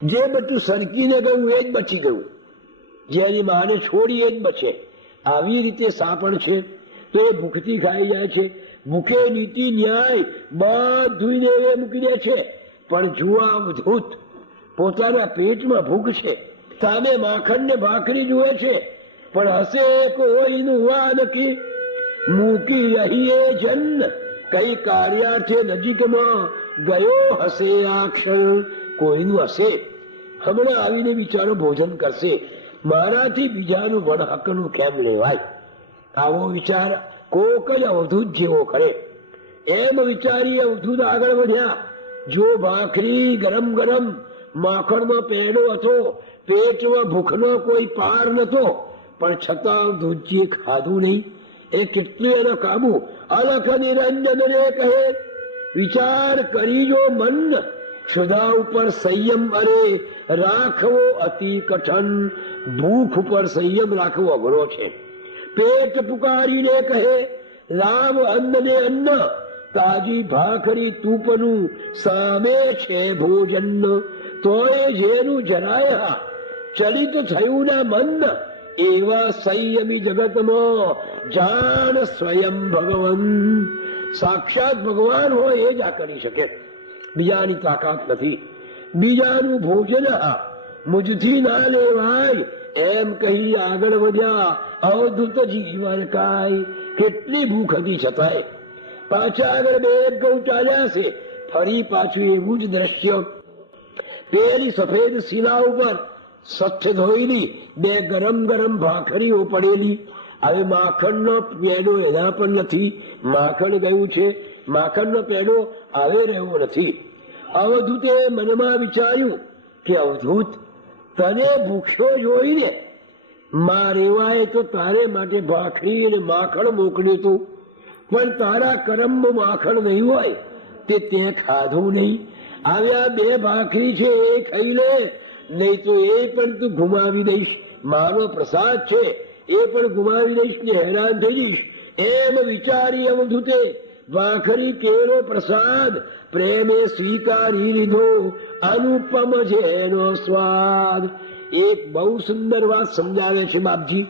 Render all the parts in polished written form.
જે બધું સરકીને ગયું એ જ બચી ગયું, જેની માને છોડી એ જ બચે. આવી રીતે સાપણ છે તો એ ભૂખથી ખાઈ જાય છે. ભૂખે નીતિ ન્યાય બધું એ મૂકી દે છે. પણ જુઓ અવધૂત, પોતાના પેટમાં ભૂખ છે, સામે માખણ ને ભાખરી જુએ છે, પણ હશે કોઈનું વા નથી. મૂકી રહી એ જન્મ કઈ કાર્યાર્થે નજીકમાં ગયો હશે આ ક્ષણ. કોઈનું હશે, હમણાં આવીને બિચારો ભોજન કરશે, મારાથી બીજાનું વણ હકનું કેમ લેવાય? આવો વિચાર કોક જ અવધૂત જેવો કરે. એમ વિચારી અવધૂત આગળ વધ્યા. જો ભાખરી ગરમ ગરમ માખણમાં પેડો હતો, પેટમાં ભૂખનો કોઈ પાર નતો, પણ છતાં અવધૂતજીએ ખાધું નહીં. એ કેટલું એનો કાબુ. અલખ નિરંજન ને કહે, વિચાર કરી જો મન, ક્ષુધા ઉપર સંયમ અરે રાખવો અતિ કઠન. ભૂખ ઉપર સંયમ રાખવો અઘરો છે. પેટ પુકારીને કહે, લાવ અન્ન ને અન્ન, તાજી ભાખરી તૂપનું સામે છે ભોજન. તોય જેનું જરાય ચલિત થયું ના મન, એવા સંયમી જગતમાં જાણ સ્વયં ભગવન. સાક્ષાત ભગવાન હોય એ જ આ કરી શકે, બીજાની તાકાત નથી. બીજાનું ભોજન મુજથી ના લેવાય એમ કહી આગળ વધ્યા અવધૂત જીવન કાય. કેટલી ભૂખ હતી છતાંય પાછા આગળ બે ગૌ ચાલ્યા છે. ફરી પાછું એવું જ દ્રશ્ય. પેલી સફેદ શીલા ઉપર સ્વચ્છ ધોયેલી બે ગરમ ગરમ ભાખરીઓ પડેલી. હવે માખણનો પેડો એના પણ નથી, માખણ ગયું છે, માખણનો પેડો હવે રહ્યો નથી. અવધૂતે મનમાં વિચાર્યું કે અવધૂત, તને ભૂખ્યો જોઈને માં રેવાએ તો તારે માટે ભાખરી અને માખણ મોકલ્યું હતું, પણ તારા કર્મમાં માખણ નહીં હોય તે તે ખાધું નહીં. આવ્યા બે ભાખરી છે એ ખાઈ લે, નહીં તો એ પણ તું ગુમાવી દઈશ. મારો પ્રસાદ છે એ પણ ગુમાવી દઈશ ને હેરાન થઈ જઈશ. એમ વિચારી અવધૂતે ભાખરી કેરો પ્રસાદ પ્રેમે સ્વીકારી લીધો. અનુપમ છે એનો સ્વાદ. એક બહુ સુંદર વાત સમજાવે છે બાપજી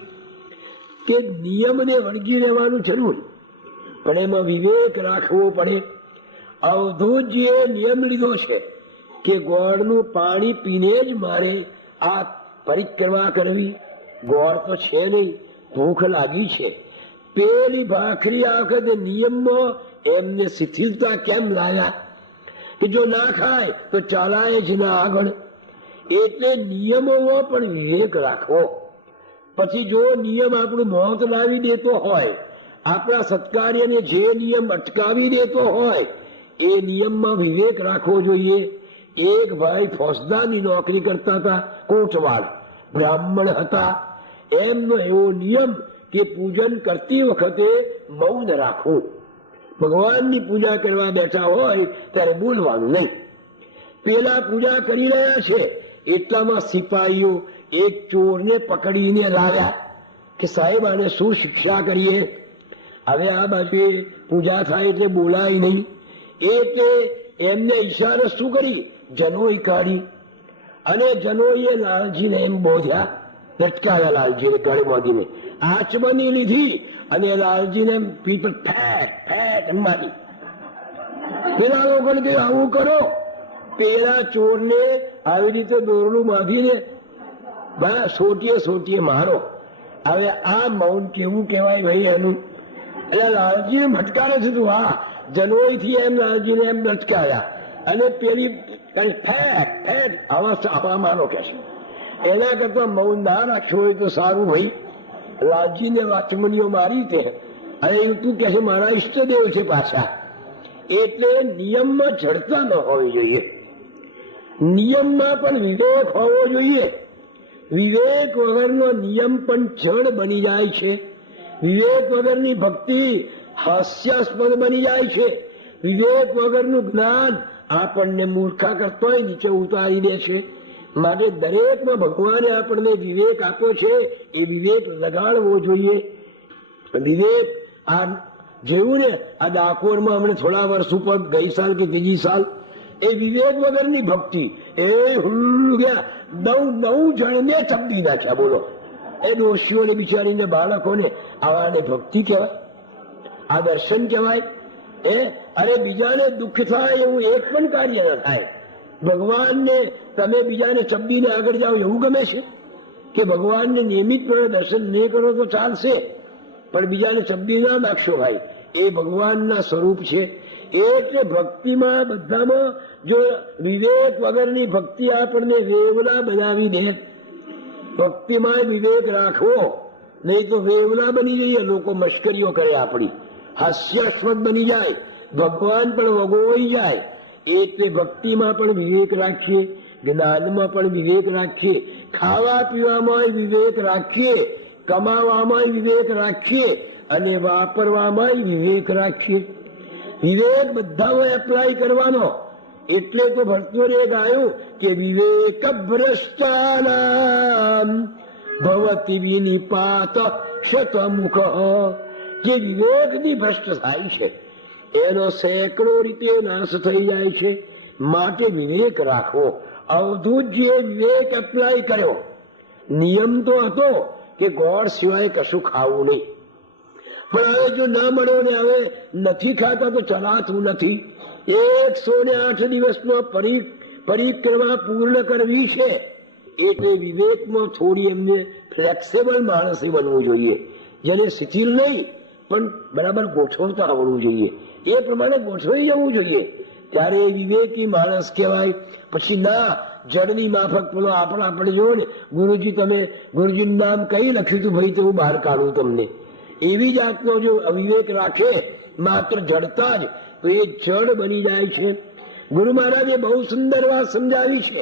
કે નિયમને વળગી રહેવાનું જરૂર, પણ એમાં વિવેક રાખવો પડે. અવધૂતજીએ નિયમ લીધો છે કે ગોળનું પાણી પીને જ મારે આ પરિક્રમા કરવી. ગોળ તો છે નહીં, ભૂખ લાગી છે. પેલી ભાખરી આ વખતે નિયમમાં એમને શિથિલતા કેમ લાયા કે જો ના ખાય તો ચાલાય જ ના આગળ. એટલે નિયમોમાં પણ વિવેક રાખવો. પછી જો નિયમ આપણું મોત લાવી દેતો હોય, આપણા સત્કાર્યને જે નિયમ અટકાવી દેતો હોય, એ નિયમમાં વિવેક રાખવો જોઈએ. એક ભાઈ ફોજદારની નોકરી કરતા હતા, કોટવાળ બ્રાહ્મણ હતા. એમનો એવો નિયમ કે પૂજન કરતી વખતે મૌન રાખવું. ભગવાનની પૂજા કરવા બેઠા હોય ત્યારે બોલવાનું નહીં. પેલા પૂજા કરી રહ્યા છે એટલામાં સિપાહીઓ એક ચોરને પકડીને લાવ્યા કે સાહેબ આને શું શિક્ષા કરીએ. હવે આ બાજુ પૂજા થાય એટલે બોલાય નહીં. એટલે એમને ઈશારો શું કરી, જનોઈ કાઢી અને જનોઈએ લાલજીને એમ બોધ્યા, લટકાવ્યા લાલજીને ગળે બાંધીને, આચમની લીધી અને લાલજીને પીઠ પર ફેટ ફેટ મારી. પેલા લોકોને કહ્યું આવું કરો. પેલા ચોરને આવી રીતે દોરડું બાંધીને સોટીએ સોટીએ મારો. હવે આ મૌન કેવું કહેવાય ભાઈ એનું? એટલે લાલજીને ભટકારે છે. હા, જનોઈ થી એમ લાલજીને એમ લટકાવ્યા અને પેલી ફેટ ફેટ આવા મારો કે છે. એના કરતા મૌન ના રાખ્યો હોય તો સારું ભાઈ. લાલજીને વાચમનીઓ મારી તે અને તું કે છે મારા ઈષ્ટદેવ છે પાછા. એટલે નિયમમાં જડતા ન હોવી જોઈએ. નિયમમાં પણ વિવેક હોવો જોઈએ. વિવેક વગરનો નિયમ પણ જડ બની જાય છે. વિવેક વગરની ભક્તિ હાસ્યાસ્પદ બની જાય છે. વિવેક વગરનું જ્ઞાન આપણને મૂર્ખા કરતોય નીચે ઉતારી દે છે. માટે દરેકમાં ભગવાને આપણને વિવેક આપ્યો છે, એ વિવેક લગાડવો જોઈએ. વિવેક આ જેવું ને આ ડાકોરમાં હમણાં થોડા વર્ષ ઉપર ગઈ સાલ કે ત્રીજી સાલ એ વિવેક વગરની ભક્તિ. એ ગયા 9 જણને ચંપી નાખ્યા. બોલો, એ ડોશીઓને બિચારીને બાળકોને આવાને ભક્તિ કહેવાય? આ દર્શન કહેવાય? અરે બીજાને દુઃખ થાય એવું એક પણ કાર્ય ન થાય. ભગવાનને તમે બીજાને ચંપીને આગળ જાઓ એવું ગમે છે? કે ભગવાનને નિયમિતપણે દર્શન નહીં કરો તો ચાલશે, પણ બીજાને ચંપી ના નાખશો ભાઈ. એ ભગવાનના સ્વરૂપ છે. એટલે ભક્તિમાં બધામાં જો વિવેક વગરની ભક્તિ આપણને વેવલા બનાવી દે. ભક્તિમાં વિવેક રાખવો, નહીં તો વેવલા બની જઈએ. લોકો મશ્કરીઓ કરે આપણી, હાસ્યાસ્પદ બની જાય, ભગવાન પણ વગોવાઈ જાય. એટલે ભક્તિમાં પણ વિવેક રાખીએ, જ્ઞાનમાં પણ વિવેક રાખીએ, ખાવા પીવામાં વિવેક રાખીએ, કમાવામાં વિવેક રાખીએ અને વાપરવામાં વિવેક રાખીએ. વિવેક બધામાં એપ્લાય કરવાનો. એટલે તો ભરતોરે ગાયું કે વિવેક ભ્રષ્ટાનામ ભવતિ વિનિપાત શતમુખ. જે વિવેકથી ભ્રષ્ટ થાય છે એનો સેંકડો રીતે નાશ થઈ જાય છે. માટે વિવેક રાખવો. અવધૂતજીએ વિવેક એપ્લાય કર્યો. નિયમ તો હતો કે ગોળ સિવાય કશું ખાવું નહીં, પણ હવે જો ના મળ્યો ને હવે નથી ખાતા તો ચલાતું નથી. 108 દિવસનો પરિક્રમા પૂર્ણ કરવી છે. એટલે વિવેકમાં થોડી એમને ફ્લેક્સિબલ માણસે બનવું જોઈએ, જેને શિથિલ નહીં પણ બરાબર ગોઠવતા આવડવું જોઈએ. એ પ્રમાણે ગોઠવાઈ જવું જોઈએ, ત્યારે એ વિવેકી માણસ કહેવાય. પછી ના જળની માફક પેલો આપણે જોવો ને, ગુરુજી તમે ગુરુજીનું નામ કઈ લખ્યું હતું ભાઈ તો હું બહાર કાઢું તમને. એવી જાતનો જો અવિવેક રાખે માત્ર જડતા જ, તો એ જડ બની જાય છે. ગુરુ મહારાજે બહુ સુંદર વાત સમજાવી છે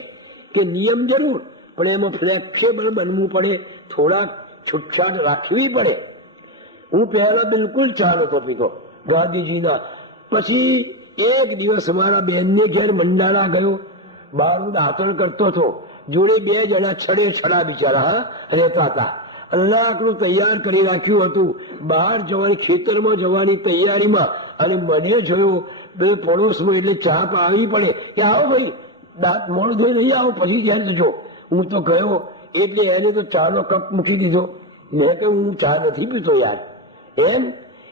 કે નિયમ જરૂર, પણ એમાં ફ્લેક્સિબલ બનવું પડે, થોડાક છૂટછાટ રાખવી પડે. હું પહેલા બિલકુલ ચા નતો પીતો ગાંધીજીના. પછી એક દિવસ મારા બેનને ઘેર મંડાળા ગયો, બહાર હું દાંતણ કરતો હતો, જોડે 2 જણા છડે છડા બિચારા રહેતા હતા. અલ્લાહનું તૈયાર કરી રાખ્યું હતું બહાર જવાની, ખેતરમાં જવાની તૈયારીમાં. અને મને જોયો બે પડોશમાં, એટલે ચા પાવી પડે કે આવો ભાઈ દાંત મોડું ધોઈ નહીં આવો, પછી ધ્યાન દેજો. હું તો ગયો એટલે એને તો ચાનો કપ મૂકી દીધો. મેં કહ્યું હું ચા નથી પીતો યાર. એમ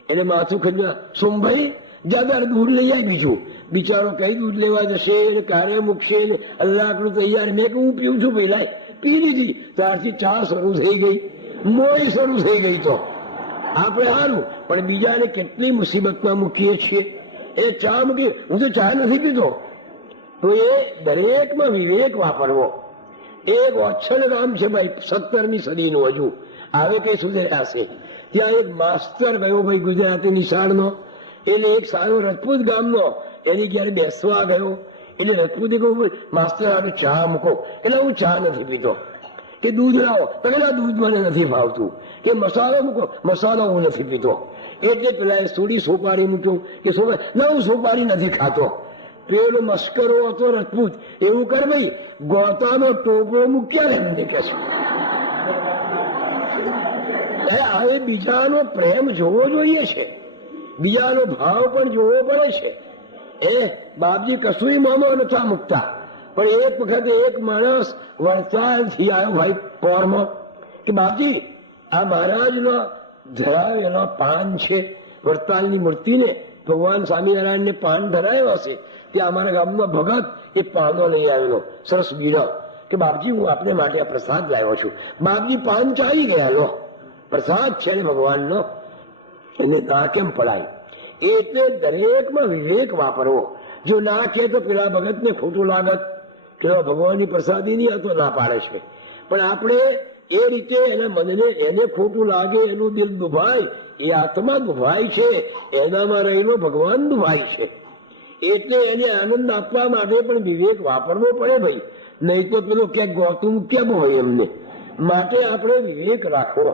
એને માથું ખંજવા, સોમભાઈ જ્યાદા દૂધ લઈ આવી બીજું. બિચારો કઈ દૂધ લેવા જશે, કારે મૂકશે, અલ્લાહનું તૈયાર. મેં કહ્યું હું પીવું છું પેલા, પી લીધી. ત્યારથી ચા શરૂ થઈ ગઈ, મોય શરૂ થઈ ગઈ. તો આપણે સારું, પણ બીજાને કેટલી મુસીબતમાં મૂકીએ છીએ. એ ચા મૂકી, હું તો ચા નથી પીતો. તો એ દરેકમાં વિવેક વાપરવો. એક ઓછળ ગામ છે ભાઈ, 17મી સદીનું, હજુ આવે કઈ સુધર્યા છે. ત્યાં એક માસ્તર ગયો ભાઈ ગુજરાતી નિશાળનો, એટલે એક સારો રજપૂત ગામનો એની ઘેર બેસવા ગયો. એટલે રજપૂતે કહ્યું માસ્તર આનું ચા મૂકો. એટલે હું ચા નથી પીતો. કે દૂધ લાવો, તો પેલા દૂધ મને નથી ભાવતું. કે મસાલો મૂકો, મસાલો હું નથી પીતો. એટલે પેલા થોડી સોપારી મૂક્યો કે સોપારી ના, હું સોપારી નથી ખાતો. પેલો મસ્કરો હતો રજપૂત, એવું કર ભાઈ ગોતાનો ટોપલો મૂક્યા ને એમને કે છે. હવે બીજાનો પ્રેમ જોવો જોઈએ છે, બીજાનો ભાવ પણ જોવો પડે છે. બાપજી કશું મામો નતા મૂકતા, પણ એક વખતે એક માણસ વડતાલથી આવ્યો ભાઈ પોરમાં કે બાપજી આ મહારાજનો ધરાવેલો પાન છે, વડતાલની મૂર્તિને ભગવાન સ્વામિનારાયણને પાન ધરાવ્યો હશે. ત્યાં અમારા ગામમાં ભગત એ પાનો લઈ આવેલો સરસ બીડો કે બાપજી હું આપને માટે આ પ્રસાદ લાવ્યો છું. બાપજી પાન ચાલી ગયા, લો પ્રસાદ છે ને ભગવાનનો, એને ના કેમ પડાય. એટલે દરેકમાં વિવેક વાપરવો. જો ના કે તો પેલા ભગતને ખોટું લાગત કે ભગવાનની પ્રસાદી નહીં, તો ના પાડે છે. પણ આપણે એ રીતે એના મનને, એને ખોટું લાગે, એનું દિલ દુભાય, એ આત્મા દુભાય છે, એનામાં રહેલો ભગવાન દુભાય છે. એટલે એને આનંદ આપવા માટે પણ વિવેક વાપરવો પડે ભાઈ, નહીં તો પેલો ક્યાંક ગોતું કેમ હોય એમને. માટે આપણે વિવેક રાખવો.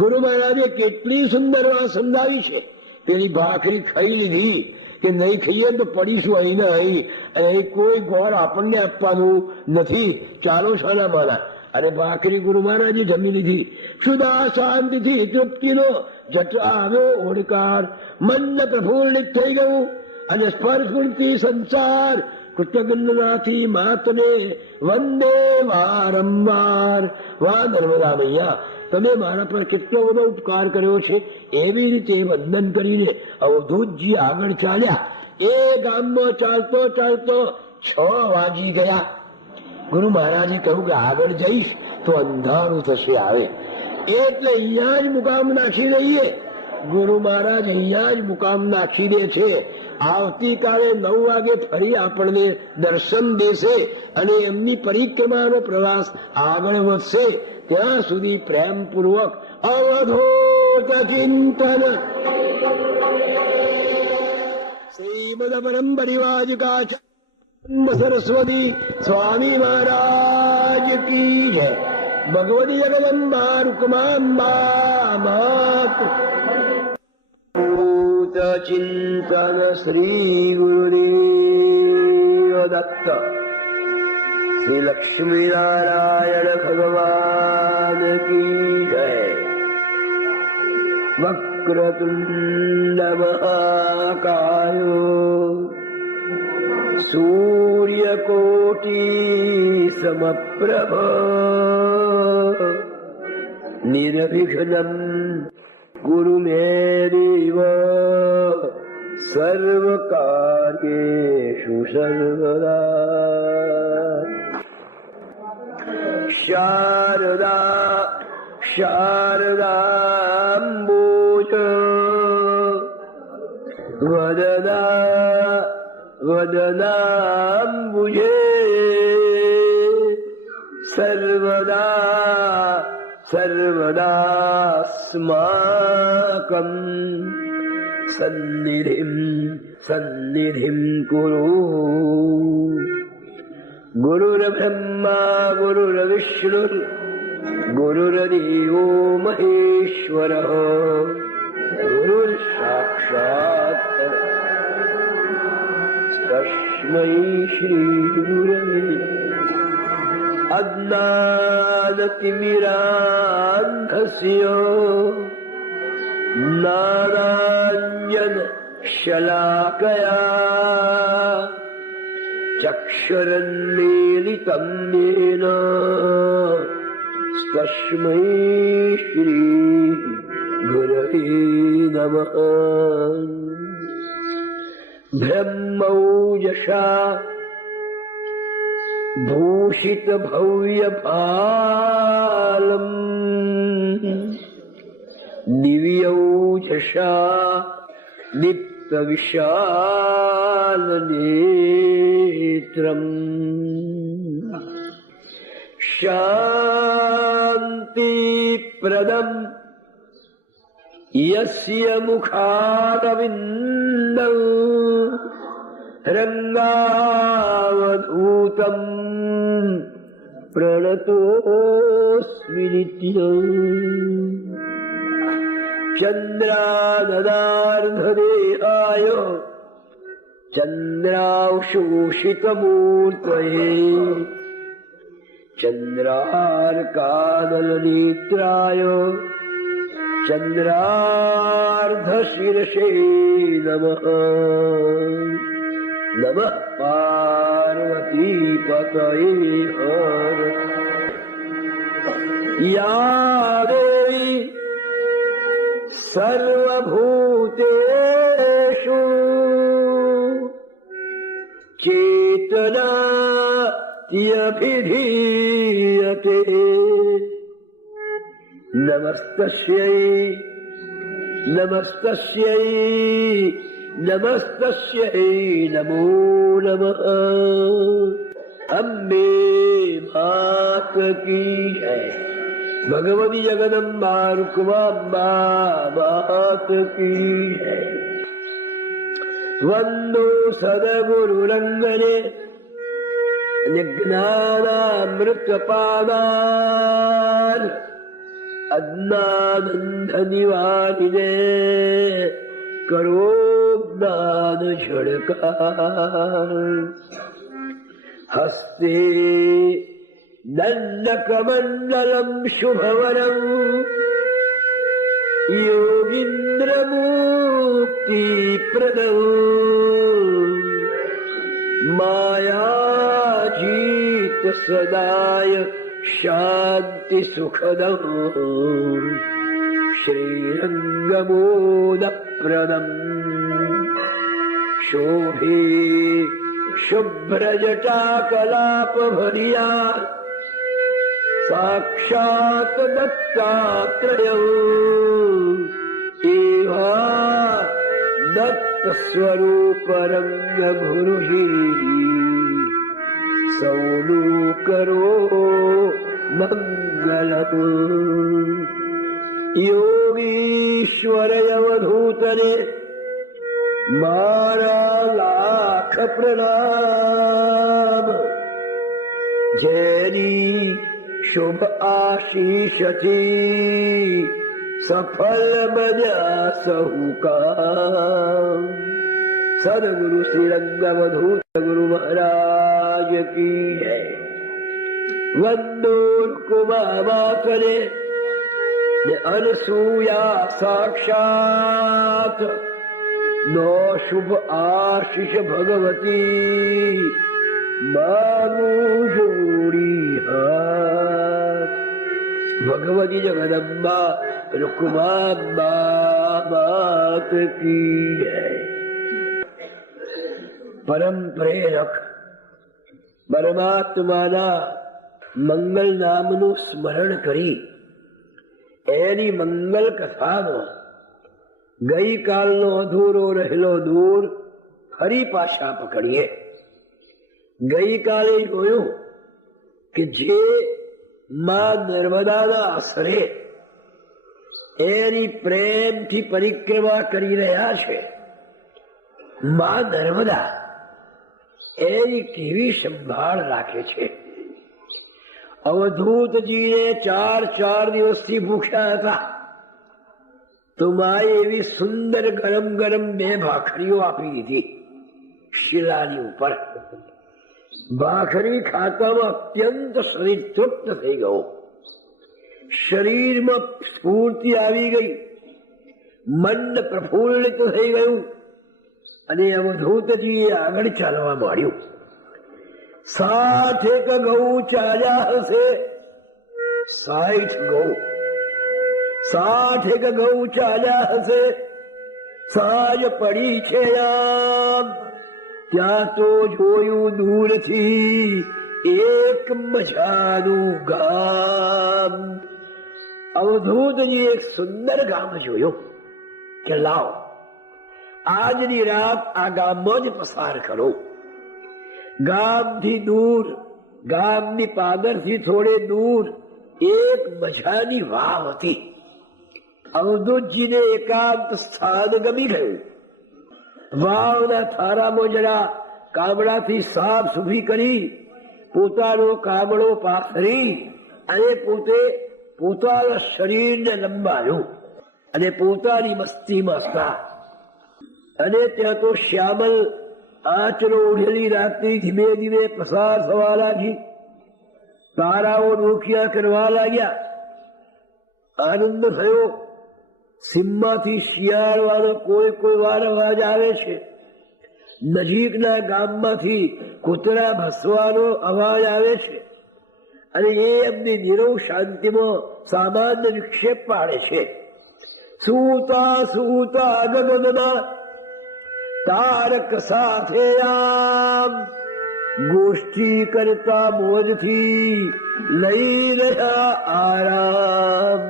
ગુરુ મહારાજે કેટલી સુંદર વાત સમજાવી છે. પેલી ભાખરી ખાઈ લીધી કે નહીં ખાઈએ તો પડીશું અહીં ને અહીં, અને કોઈ ગોળ આપણને આપવાનું નથી, ચાલો શાના માના. અને ભાખરી ગુરુ મહારાજે જમી લીધી. સુધા શાંતિથી તૃપ્તિનો જટ આવ્યો ઓડકાર, મન પ્રફુલ્લિત થઈ ગયું. અને સ્પર્શથી સંસાર કૃતજ્ઞનાથી માતને વંદે વારંવાર. વાહ નર્મદા મૈયા, તમે મારા પર કેટલો બધો ઉપકાર કર્યો છે. એવી રીતે વંદન કરીને અવધૂતજી આગળ ચાલ્યા. એ ગામમાં ચાલતો ચાલતો 6 વાગી ગયા. ગુરુ મહારાજે કહ્યું કે આગળ જઈશ તો અંધારું થશે આવે, એટલે અહીંયા જ મુકામ નાખી દઈએ. ગુરુ મહારાજ અહીંયા જ મુકામ નાખી દે છે. આવતીકાલે 9 વાગે ફરી આપણને દર્શન દેશે અને એમની પરિક્રમાનો પ્રવાસ આગળ વધશે. ત્યાં સુધી પ્રેમપૂર્વક અવધૂત ચિંતન શ્રીમદ પરમ પરિવાજકા સરસ્વતી સ્વામી મહારાજ કી જય. ભગવતી જગદંબા રૂકમાંબા માત. ચિંતન શ્રી ગુરુદેવ દત્ત. શ્રી લક્ષ્મી નારાયણ ભગવાન કી જય. વક્રતુંડ મહાકાયો સૂર્યકોટી સમપ્રભ નિર્વિઘ્નમ ગુરુ મે દેવ સર્વકાર્યેષુ સર્વદા. શારદા શારદાંબુજ વદના વદનાંબુજે સર્વદા સર્વદાસ્માકં સન્નિધિં સન્નિધિં કુરુ. ગુરુર્બ્રહ્મા ગુરુર્વિષ્ણુર ગુરુર્દેવો મહેશ્વરઃ ગુરુર્સાક્ષાત તસ્મૈ શ્રી ગુરવે. અજ્ઞાનતિમિરાન્ધસ્ય જ્ઞાનાഞ്જન શલાકયા ચક્ષુરુન્મીલિतं येन તસ્મૈ શ્રી ગુરવે નમઃ. બ્રહ્મૌજસા ભૂષિત ભવ્ય ભાલમ દિવ્યૌજસા દીપ્ત વિશાલ નેત્રમ. શાંતિ પ્રદમ યસ્ય મુખારવિંદં રંગાવધૂતં પ્રણતોસ્મિ નિત્યં. ચંદ્રાનનાર્ધદેહાય ચંદ્રાવશોષિતમૂર્તયે ચંદ્રાર્કાનલનેત્રાય ચંદ્રાર્ધશિરસે નમઃ. નમઃ પાર્વતીપતયે હર. યા દેવી સર્વભૂતેષુ ચેતનાયભિધીયતે. નમસ્તસ્यै નમસ્તસ્यै નમસ્તસ્यै નમો નમઃ. અંબે માત કી જય. ભગવતી જગદંબા રૂકમાંબા માત કી જય. વંદો સદગુરુરંગને જ્ઞાનામૃતપાદાન અજ્ઞાનંધ નિવારિને કરો જ્ઞાન ઝળકાર. હસ્તે દંડકમંડલમ શુભવરમ યોગિન્દ મુક્તિ પ્રદ માયા જીત સદાય શાંતિ સુખદમ શ્રીરંગમોદ પ્રદમ શોભે શુભ્રજટા કલાપ ભરિયા સાક્ષાત દત્તાત્રેય એવા દત્ત સ્વરૂપ રંગ ગુરુજી સૌનું કરો મંગલમ યોગીશ્વર અવધૂતને મારા લાખ પ્રણામ જેની શુભ આશીષથી સફલ બન્યા સહુ કામ સદગુરુ શ્રી રંગવધૂત ગુરુ મહારાજ કી જય વંદો કુમામાતને અનસૂયા સાક્ષાત નો શુભ આશીષ ભગવતી માનું જોડી હાથ ભગવતી જગદંબા રૂકમાંબા માત કી જય પરમ પ્રેરક પરમાત્માના મંગલ નામનું સ્મરણ કરી એની મંગલ કથામાં ગઈકાલનો અધૂરો રહેલો દૂર ફરી પાછા પકડીએ. ગઈકાલે જોયું કે જે માં નર્મદાના આશરે એની પ્રેમથી પરિક્રમા કરી રહ્યા છે, માં નર્મદા એની કેવી સંભાળ રાખે છે. અવધૂતજીને 4 દિવસથી ભૂખ્યા હતા તો માએ એવી સુંદર ગરમ ગરમ 2 ભાખરીઓ આપી દીધી શિલાની ઉપર. ભાખરી ખાતામાં અત્યંત શરીર તૃપ્ત થઈ ગયું, શરીરમાં સ્ફૂર્તિ આવી ગઈ, મન પ્રફુલ્લિત થઈ ગયું અને અવધૂતજીએ આગળ ચાલવા માંડ્યું. 60 ગૌ ચાલ્યા હશે, 60 ગૌ 60 ગૌ ચાલ્યા હશે. સાંજ પડી છે આમ ત્યાં તો જોયું દૂરથી એક મજાનું ગામ. અવધૂતજી એક સુંદર ગામ જોયું કે લાવ આજની રાત આ ગામમાં જ પસાર કરો. ગામથી દૂર, ગામની પાદરથી થોડે દૂર એક મજાની વાવ હતી. અવધૂતજીને એકાંત સ્થાન ગમી ગયું. વાવના થારામાં જરા કામડાથી સાફ સૂફી કરી પોતાનો કામડો પાથરી અને પોતે પોતાના શરીરને લંબાવ્યું અને પોતાની મસ્તીમાં હતા. અને ત્યાં તો શ્યામલ આંચલો ઉડેલી રાત્રિ ધીમે ધીમે પસાર થવા લાગી. તારાઓ ડોકિયા કરવા લાગ્યા. આનંદ થયો. સીમમાંથી શિયાળવાનો કોઈ વાર અવાજ આવે છે. નજીકના ગામમાંથી કૂતરા ભસવાનો અવાજ આવે છે અને એ એમની નીરવ શાંતિમાં સામાન્ય વિક્ષેપ પાડે છે. સૂતા સૂતા ગગનના તારક સાથે આમ ગોષ્ઠી કરતા મોજથી લઈ રહ્યા આરામ.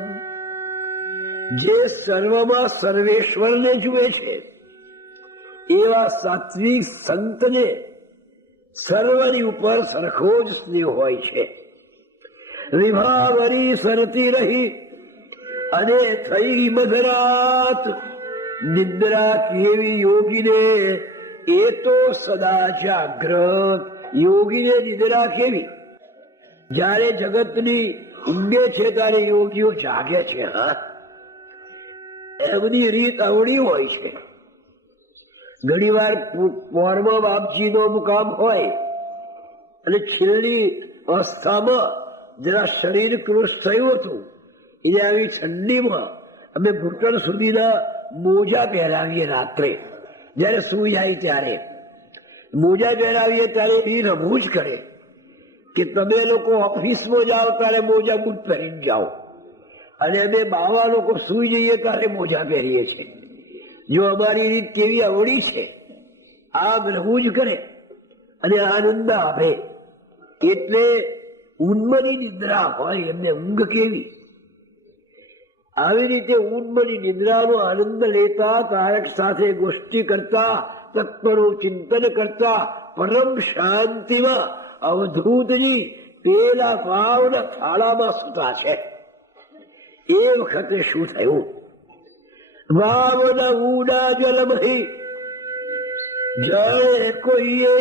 જે સર્વમાં સર્વેશ્વરને જુએ છે એવા સાત્વિક સંતને સર્વની ઉપર સરખો જ સ્નેહ હોય છે. વિભાવરી સરતી રહી અને થઈ મધરાત. નિદ્રા કેવી યોગીને એ તો સદા જાગ્રત. યોગીને નિદ્રા કેવી? જ્યારે જગતની ઊંઘે છે ત્યારે યોગીઓ જાગે છે. હા, એમની રીત અવળી હોય છે. ઘણી વાર પોરમાં બાપજીનો મુકામ હોય અને છેલ્લી અવસ્થામાં જરા શરીર કૃશ થયું હતું એટલે આવી ઠંડીમાં અમે ઘૂંટણ સુધીના મોજા પહેરાવીએ રાત્રે, જયારે સુઈ જાય ત્યારે મોજા પહેરાવીએ ત્યારે એ રમવું જ કરે કે તમે લોકો ઓફિસમાં જાઓ ત્યારે મોજા બૂટ પહેરીને જાઓ, અને અમે બાવા લોકો સુઈ જઈએ ત્યારે મોજા પહેરીએ છીએ. જો અમારી રીત કેવી અવળી છે, આમ રમવું જ કરે અને આનંદ આપે. એટલે ઊંઘની નિદ્રા હોય એમને ઊંઘ કેવી. આવી રીતે ઊંઘની નિદ્રાનો આનંદ લેતા, તારક સાથે ગોષ્ઠી કરતા, તત્વનું ચિંતન કરતા પરમ શાંતિમાં અવધૂતજી પેલા ભાવના થાળામાં સૂતા છે. એ વખતે શું થયું? વાવના ઊડા જલમહી જાણે કોઈએ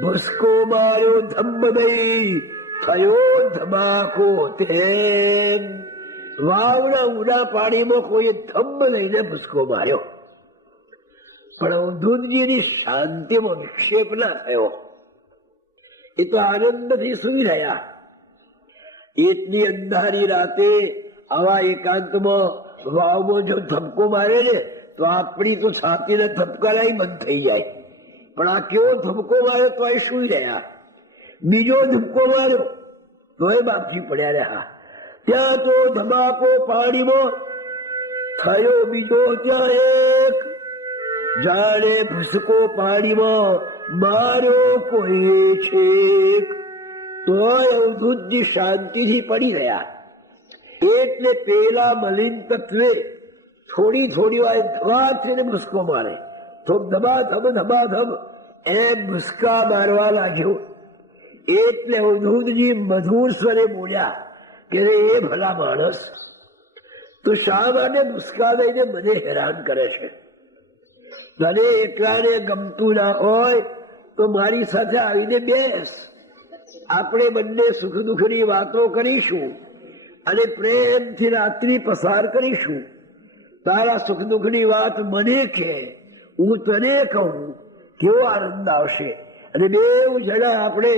ભૂસકો માર્યો ધમ્મદઈ, થયો ધમાકો તેમ. વાવના ઊડા પાણીમાં કોઈએ ધમ્મ લઈને ભૂસકો માર્યો, પણ અવધૂતજીની શાંતિમાં વિક્ષેપ ના થયો. એ તો આનંદથી સુઈ રહ્યા. એટલી અંધારી રાતે આવા એકાંતમાં વાવમાં જો ધબકો મારે ને તો આપણી તો છાતીને ધબકારાય બંધ થઈ જાય. પણ આ કેવો ધબકો માર્યો તો એ સુઈ રહ્યા. બીજો ધબકો માર્યો તો એ બાપજી પડ્યા રહ્યા. ત્યાં તો ધમાકો પાણીમાં થયો બીજો, ત્યાં એક જાણે ભૂસકો પાણીમાં માર્યો કોઈ છેક. તોય અવધૂતજી શાંતિથી પડી રહ્યા. એટલે પેલા મલિન તત્વે થોડી થોડી વાર ધવાથીને ભૂસકો મારે, તો ધબાધબ ધબાધબ એમ ભૂસકા મારવા લાગ્યો. એટલે અવધૂતજી મધુર સ્વરે બોલ્યા કે એ ભલા માણસ તો શા માટે ભૂસકા દઈને મને હેરાન કરે છે? તને એકલાને ગમતું ના હોય તો મારી સાથે આવીને બેસ, આપણે બંને સુખ દુઃખની વાતો કરીશું અને પ્રેમથી રાત્રિ પસાર કરીશું. તારા સુખ દુઃખની વાત મને કે, હું તને કહું, કેવો આનંદ આવશે. અને બેઉ જણા આપણે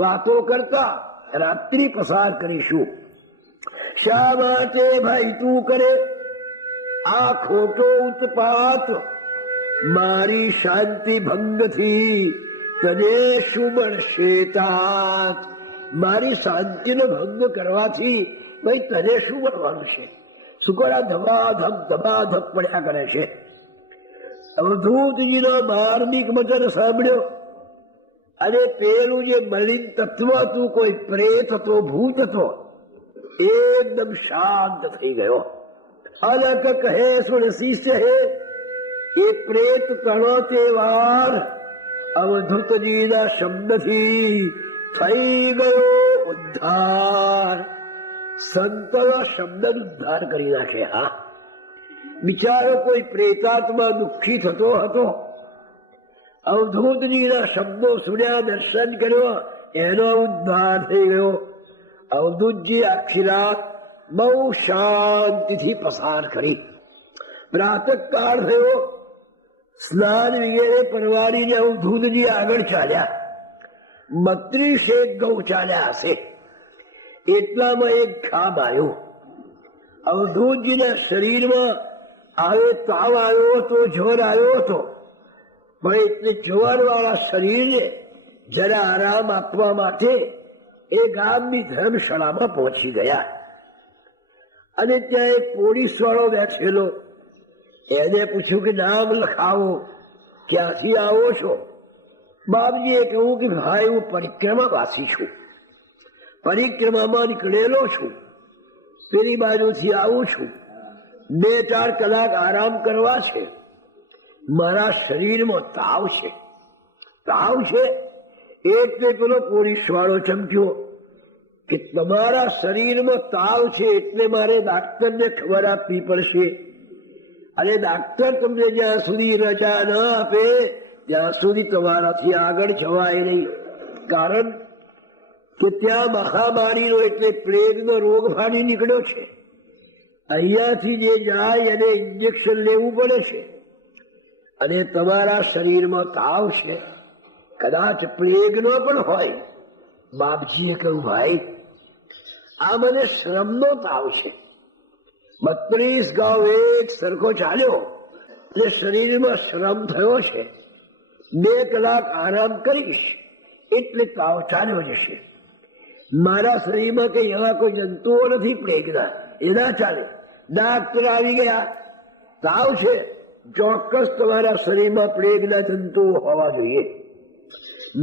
વાતો કરતા રાત્રિ પસાર કરીશું. શા માટે ભાઈ તું કરે આ ખોટો ઉત્પાત? મારી શાંતિ ભંગથી તને શું મળશે તાત? મારી શાંતિનો ભંગ કરવાથી ભાઈ તને શું મળવાનું છે? સુકરા ધબાધબ ધબાધબ પડ્યા કરે છે. અવધૂતજીનો માર્મિક વચન સાંભળ્યો અને પેલું જે મલિન તત્વ હતું, કોઈ પ્રેત હતો, ભૂત હતો, એકદમ શાંત થઈ ગયો. અલક કહે સુન શિષ્ય હે, એ પ્રેત તણો તે વાર અવધૂતજીના શબ્દથી થઈ ગયો ઉદ્ધાર. સંતોના શબ્દ ઉદ્ધાર કરી નાખે. હા, બિચારો કોઈ પ્રેતાત્મા દુઃખી થતો હતો, અવધૂતજીના શબ્દો સુન્યા, દર્શન કર્યો, એનો ઉદ્ધાર થઈ ગયો. અવધૂતજી આખી રાત બહુ શાંતિથી પસાર કરી. પ્રાતઃ કાળ થયો, સ્નાન વગેરે પરવારીને અવધૂતજી આગળ ચાલ્યા. 32 ગૌ ચાલ્યા હશે. એટલામાં એક ગામ આવ્યો. અવધૂતજીના શરીરમાં આવે તાવ આવ્યો હતો, જ્વર આવ્યો હતો, પણ એટલે જ્વર વાળા શરીરને જરા આરામ આપવા માટે એ ગામની ધર્મશાળામાં પહોંચી ગયા. અને ત્યાં એક પોલીસ વાળો બેઠેલો. એને પૂછ્યું કે નામ લખાવો, ક્યાંથી આવો છો? બાપજીએ કહ્યું કે ભાઈ હું પરિક્રમાવાસી છું, પરિક્રમામાં નીકળેલો છું, પેલી બાજુથી આવું છું, 2-4 કલાક આરામ કરવા છે, મારા શરીરમાં તાવ છે. તાવ છે એટલે પેલો પોલીસ વાળો ચમક્યો કે તમારા શરીરમાં તાવ છે એટલે મારે ડાક્ટરને ખબર આપવી પડશે, અને ડાક્ટર તમને જ્યાં સુધી રજા ન આપે ત્યાં સુધી તમારાથી આગળ જવાય નહીં. કારણ કે ત્યાં મહામારીનો એટલે પ્લેગનો રોગ ફાટી નીકળ્યો છે. અહીંયાથી જે જાય એને ઇન્જેક્શન લેવું પડે છે, અને તમારા શરીરમાં તાવ છે, કદાચ પ્લેગનો પણ હોય. બાપજીએ કહ્યું ભાઈ આ મને શ્રમનો તાવ છે, 32 ગાઉ એક સરખો ચાલ્યો એટલે શરીરમાં શ્રમ થયો છે, 2 કલાક આરામ કરીશ એટલે તાવ ચાલ્યો જશે. મારા શરીરમાં કઈ એવા કોઈ જંતુઓ નથી પ્લેગના, એના ચાલે. ડાક્ટર આવી ગયા, તાવ છે, ચોક્કસ તમારા શરીરમાં પ્લેગના જંતુઓ હોવા જોઈએ,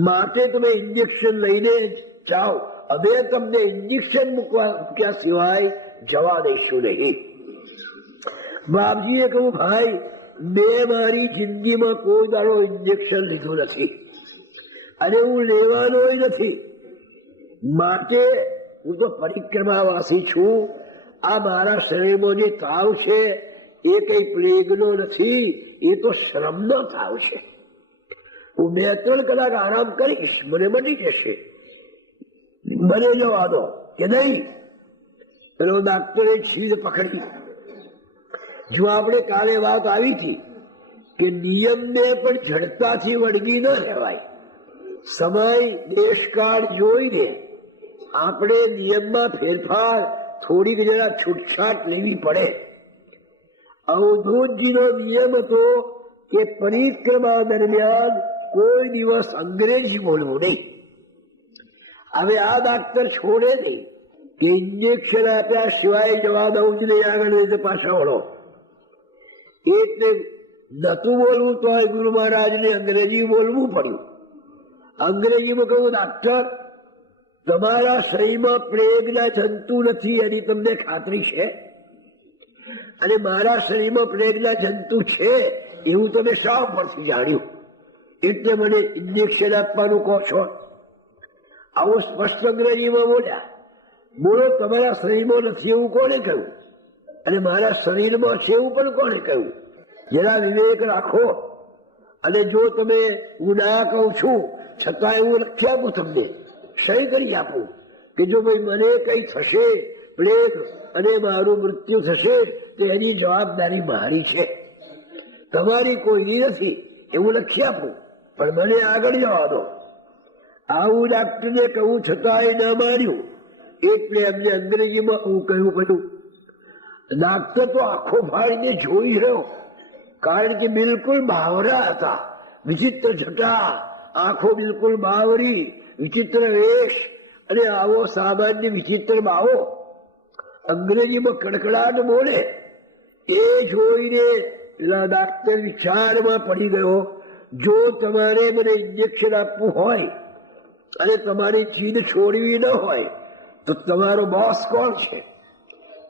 માટે તમે ઇન્જેક્શન લઈને જાઓ. હવે તમને ઇન્જેક્શન મૂક્યા સિવાય જવા દઈશું નહીં. બાપજીએ કહ્યું, ભાઈ મેં મારી જિંદગીમાં કોઈ દાડો ઇન્જેક્શન લીધું નથી અને હું લેવાનો નથી, માટે હું તો પરિક્રમાવાસી છું. આ મારા શરીરમાં જે તાવ છે એ કઈ પ્લેગનો નથી, એ તો શ્રમનો તાવ છે. હું 2-3 કલાક આરામ કરીશ, મને મટી જશે, મને જવા દો કે નહીં. પેલો ડાક્ટરે છીદ પકડી. જો આપણે કાલે વાત આવી હતી કે નિયમને પણ જડતાથી વળગી ન રહેવાય, સમય દેશકાળ જોઈને આપણે નિયમમાં ફેરફાર થોડીક જરા છૂટછાટ લેવી પડે. અવધૂતજીનો નિયમ હતો કે પરિક્રમા દરમિયાન કોઈ દિવસ અંગ્રેજી બોલવું નહીં. હવે આ ડાક્ટર છોડે નહીં કે ઇન્જેક્શન આપ્યા સિવાય જવા દઉં જ નહીં, આગળ નહીં પાછા વળો. એટલે નતું બોલવું તો ગુરુ મહારાજને અંગ્રેજી બોલવું પડ્યું. અંગ્રેજીમાં કહ્યું, ડાક્ટર તમારા શરીરમાં પ્લેગના જંતુ નથી એની તમને ખાતરી છે? અને મારા શરીરમાં પ્લેગના જંતુ છે એવું તમે શા પરથી જાણ્યું? એટલે મને ઇન્જેક્શન આપવાનું કહો છો? આવું સ્પષ્ટ અંગ્રેજીમાં બોલ્યા. બોલો, તમારા શરીરમાં નથી એવું કોને કહ્યું? અને મારા શરીરમાં છે એવું પણ કોને કહ્યું? જરા વિવેક રાખો. અને જો તમે હું ના કહું છું છતાં એવું લખી આપું, તમને સહી કરી આપું કે જો ભાઈ મને કઈ થશે પ્લેગ અને મારું મૃત્યુ થશે તો એની જવાબદારી મારી છે, તમારી કોઈની નથી, એવું લખી આપું, પણ મને આગળ જવા દો. આવું ડાક્ટરને કહું છતાં એ ન માન્યું, એટલે એમને અંગ્રેજીમાં હું કહ્યું પડ્યું. ડાક્ટર તો આંખો ફાડીને જોઈ રહ્યો, કારણ કે બિલકુલ બાવરા હતા, વિચિત્ર જટા, આંખો બિલકુલ બાવરી, વિચિત્ર વેશ અને આવો સામાન્ય વિચિત્ર બાવો, અંગ્રેજીમાં કડકડાટ બોલે. એ જોઈને પેલા ડાક્ટર વિચારમાં પડી ગયો, જો તમારે મને ઇન્જેક્શન આપવું હોય અને તમારી ચીડ છોડવી ન હોય તો તમારો બોસ કોણ છે,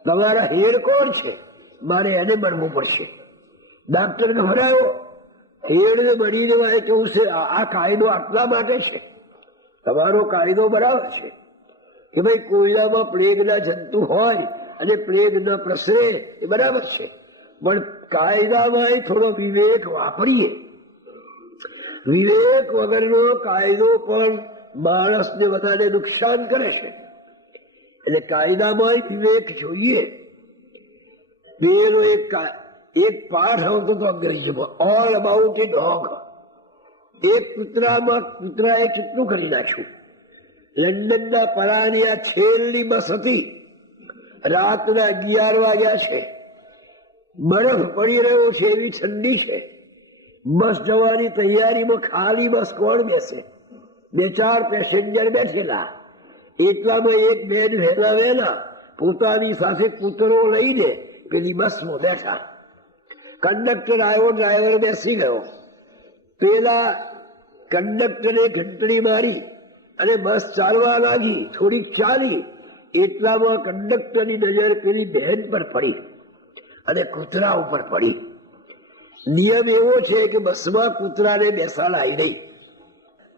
તમારા હેડ કોણ છે? મારે એને મળવું પડશે. ડાક્ટર ગભરાયો. હેડને મળીને મારે કેવું છે, આ કાયદો આટલા માટે છે, તમારો કાયદો બરાબર છે કે ભાઈ કોઈનામાં પ્લેગના જંતુ હોય અને પ્લેગ ન પ્રસરે, એ બરાબર છે, પણ કાયદામાં થોડો વિવેક વાપરીએ. વિવેક વગરનો કાયદો પણ માણસને વધારે નુકસાન કરે છે, એટલે કાયદામાં વિવેક જોઈએ. પેલો એક પાઠ આવતો હતો અંગ્રેજીમાં, ઓલ અબાઉટ એ ડોગ. એક કૂતરાએ કેટલું કરી નાખ્યું. લંડનના પરાની આ છેલ્લી બસ હતી, રાતના 11 વાગ્યા છે, બરફ પડી રહ્યો છે, એવી ઠંડી છે, બસ જવાની તૈયારીમાં ખાલી બસ કોણ બેસે? 2-4 પેસેન્જર બેઠેલા. એટલામાં એક બેન વહેલા પોતાની સાથે કૂતરો લઈને પેલી બસમાં બેઠા. કંડક્ટર આવ્યો, ડ્રાઈવર બેસી ગયો. પેલા કંડક્ટરે ઘંટડી મારી અને બસ ચાલવા લાગી. થોડીક ચાલી એટલામાં કંડક્ટરની નજર પેલી બહેન પર પડી અને કૂતરા ઉપર પડી. નિયમ એવો છે કે બસમાં કૂતરાને બેસાડાય નહીં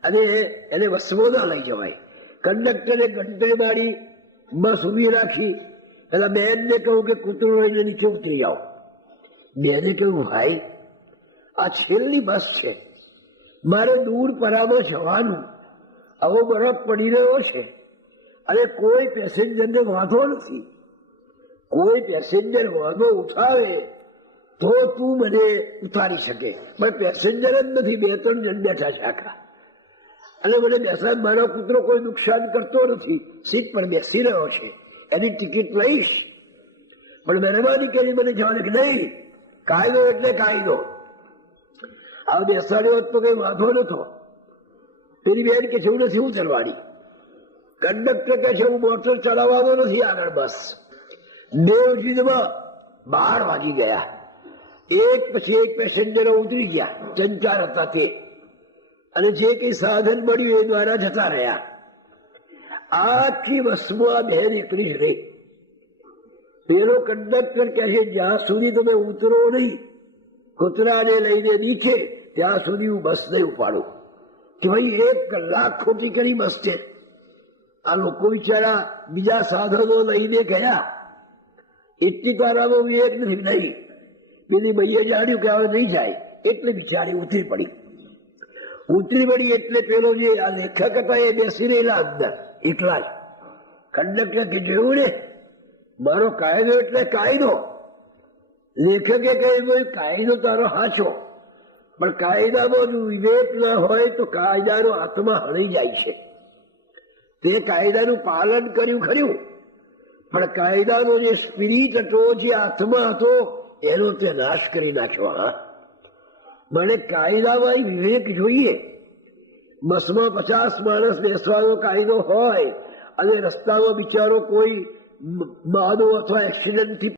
અને એને બસમાં ના લઈ જવાય. કંડક્ટરે ઘંટડી મારી, બસ ઉભી રાખી. પેલા બેનને કહું કે કૂતરો લઈને નીચે ઉતરી આવો. બેને કહ્યું, ભાઈ આ છેલ્લી બસ છે, મારે દૂર પરામાં જવાનું, આવો બરફ પડી રહ્યો છે અને કોઈ પેસેન્જરને વાંધો નથી, કોઈ પેસેન્જર વાંધો ઉઠાવે તો તું મને ઉતારી શકે, પણ પેસેન્જર જ નથી, 2-3 જણ બેઠા છે આખા, અને મને બેસા, મારો કૂતરો કોઈ નુકસાન કરતો નથી, સીટ પર બેસી રહ્યો છે, એની ટિકિટ લઈશ. પણ મહેરબાની કરી મને જવાનું કે નહીં, કાયદો એટલે કાયદો. આ બેસાડ્યો તો કઈ વાંધો નતો. પેલી બેન કે છે હું નથી ઉતરવાની. કંડક્ટર કે છે હું મોટર ચલાવવાનો નથી આગળ. બસ દેવજીમાં 12 વાગી ગયા. એક પછી એક પેસેન્જરો ઉતરી ગયા, 3-4 હતા તે, અને જે કઈ સાધન મળ્યું એ દ્વારા જતા રહ્યા. આખી બસમાં આ બહેન એકલી જ રહી. પેલો કંડક્ટર કહે છે જ્યાં સુધી તમે ઉતરો નહીં, કૂતરાને લઈને નીચે, ત્યાં સુધી હું બસ નહીં ઉપાડું. કે ભાઈ 1 કલાક ખોટી કરી બસ છે. આ લોકો બિચારા બીજા સાધનો લઈને ગયા. એટલી તારામાં વિવેક નથી. નહીં, પેલી ભાઈએ જાણ્યું કે હવે નહીં જાય એટલે બિચારી ઉતરી પડી. એટલે પેલો જે આ લેખક હતા એ બેસી રહેલા અંદર એકલા જ. કંડક્ટર કે જોયું ને, મારો કાયદો એટલે કાયદો. લેખકે કહ્યું કાયદો તારો હાચો, પણ કાયદામાં જો વિવેક ના હોય તો કાયદાનો આત્મા હળી જાય છે. તે કાયદાનું પાલન કર્યું ખર્યું, પણ કાયદાનો જે સ્પિરિટ હતો, જે આત્મા હતો, એનો તે નાશ કરી નાખ્યો. હા, મને કાયદામાં વિવેક જોઈએ. બસમાં 50 માણસ બેસવાનો કાયદો હોય અને રસ્તામાં બિચારો કોઈ બાદો અથવા એક્સિડન્ટથી